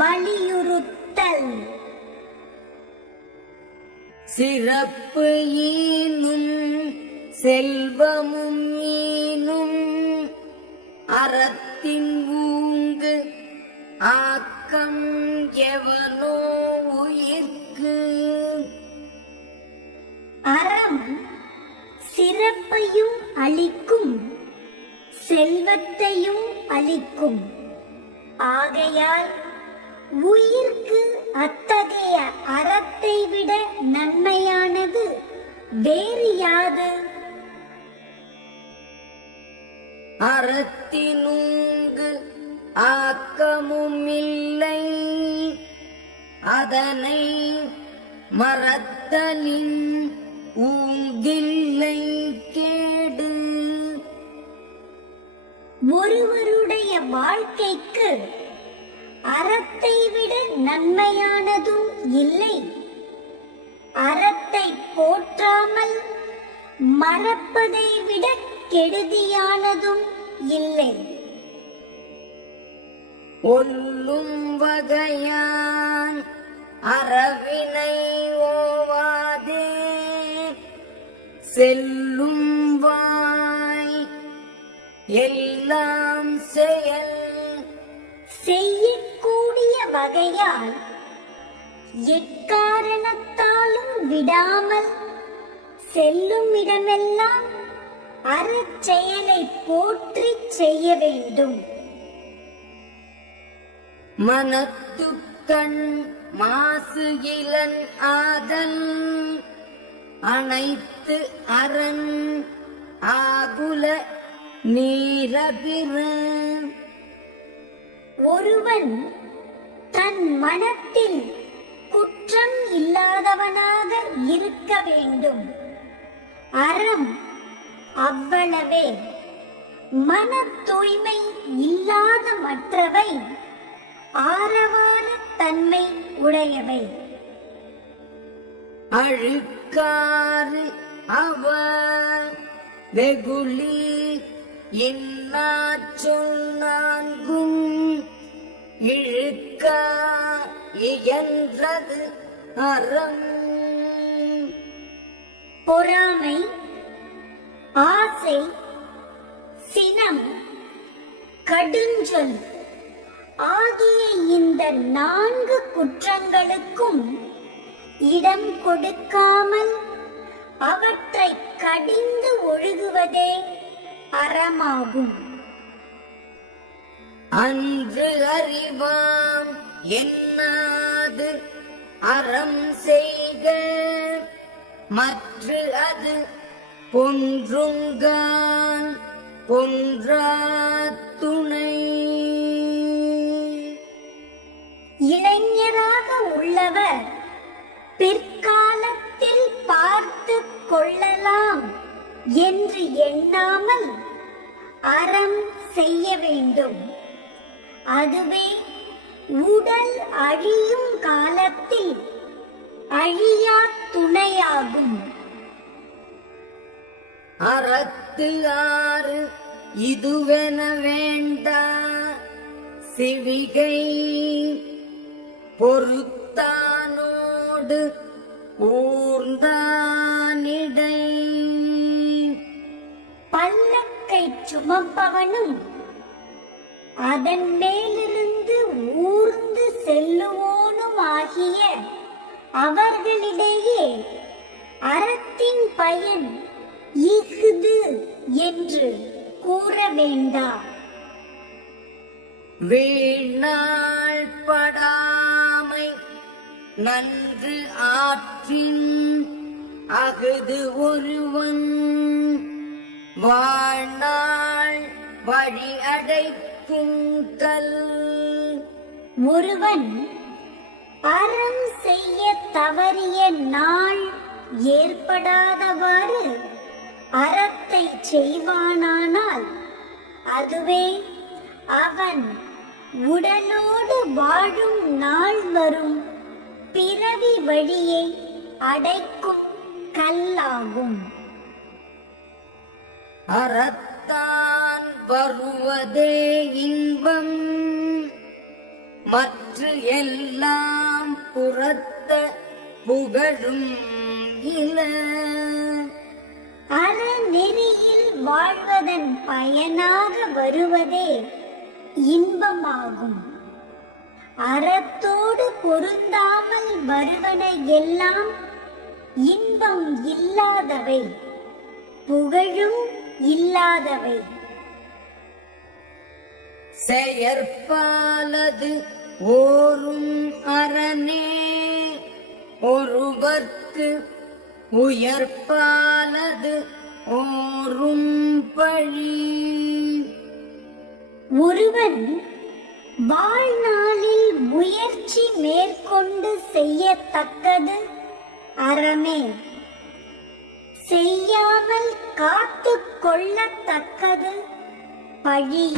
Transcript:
வலியுறுத்தல். சிறப்பு ஈனும் செல்வமும் ஈனும் அறத்தின் ஊங்கு ஆக்கம் எவனோ உயிர்க்கு. அறம் சிறப்பையும் அளிக்கும், செல்வத்தையும் அளிக்கும். ஆகையால் உயிர்க்கு அத்தகைய அறத்தை விட நன்மையானது வேறு யாது? அறத்தினூங்கு ஆக்கமும் இல்லை, அதனை மறத்தலின் ஊங்கில்லை கேடு. ஒருவருடைய வாழ்க்கைக்கு அறத்தை விட நன்மையானதும் இல்லை, அறத்தை போற்றாமல் மறப்பதை விட கெடுதியானதும் இல்லை. ஒல்லும் வகையான் அறவினை ஓவாதே செல்லும் வாய் எல்லாம் செயல். செய்யக்கூடிய வகையால் எக்காரணத்தாலும் விடாமல் செல்லும் இடமெல்லாம் அறச்செயலை போற்றி செய்ய வேண்டும். மனத்துக்கண் மாசு இலன் ஆதல் அனைத்து அரண் ஆகுல நீரபிற. ஒருவன் தன் மனத்தில் குற்றம் இல்லாதவனாக இருக்க வேண்டும். அறம் அவ்வளவே. மன தூய்மை இல்லாத மற்றவை ஆரவார தன்மை உடையவை. அழுக்காறு அவர் வெகுளி இன்னா சொன்னான்கும் இழுக்க இயன்றது அறம். பொறாமை, ஆசை, சினம், கடுஞ்சொல் ஆகிய இந்த 4 குற்றங்களுக்கும் இடம் கொடுக்காமல் அவற்றை கடிந்து ஒழுகுவதே அறமாகும். அன்று அறிவாம் என்னாது அறம் செய்க மற்று அது பொன்றுங்கான் பொன்றா துணை. இளைஞராக உள்ளவர் பிற்காலத்தில் பார்த்து கொள்ளலாம் என்று எண்ணாமல் அறம் செய்ய வேண்டும். அதுவே உடல் அழியும் காலத்தில் அழியா துணையாகும். அறத்து ஆறு இதுவென வேண்டா சிவிகை பொறுத்தானோடு ஊர்ந்தானிடை. பல்லக்கை சுமப்பவனும் அதன் மேலிருந்து ஊர்ந்து செல்லுவோனும் ஆகிய அவர்களிடையே அறத்தின் பயன் இஃது என்று கூற வேண்டாம். வீணாள் படாமை நன்று ஆற்றின் அகுது ஒருவன் வாழ்நாள் வழி அடைக்கும் கல். ஒருவன் அறம் செய்ய தவறிய நாள் ஏற்படாதவாறு அறத்தை செய்வானானால் அதுவே அவன் உடலோடு வாழும் நாள் வரும் பிறவி வழியை அடைக்கும் கல்லாகும். அறத்தான் வருவதே இன்பம் மற்ற எல்லாம் புறத்த புகழும் இல. அறநெறியில் வாழ்வதன் பயனாக வருவதே இன்பமாகும். அறத்தோடு பொருந்தாமல் வருவன எல்லாம் இன்பம் இல்லாதவை, புகழும் இல்லாதவை. செயற்பாலது ஓரும் அரணே ஒருவர்க்கு உயர்ப்பாலது ஓரும் பழி. ஒருவன் வாழ்நாளில் முயற்சி மேற்கொண்டு செய்யத்தக்கது அறமே, செய்யாமல் காத்துக் கொள்ளத்தக்கது பழி.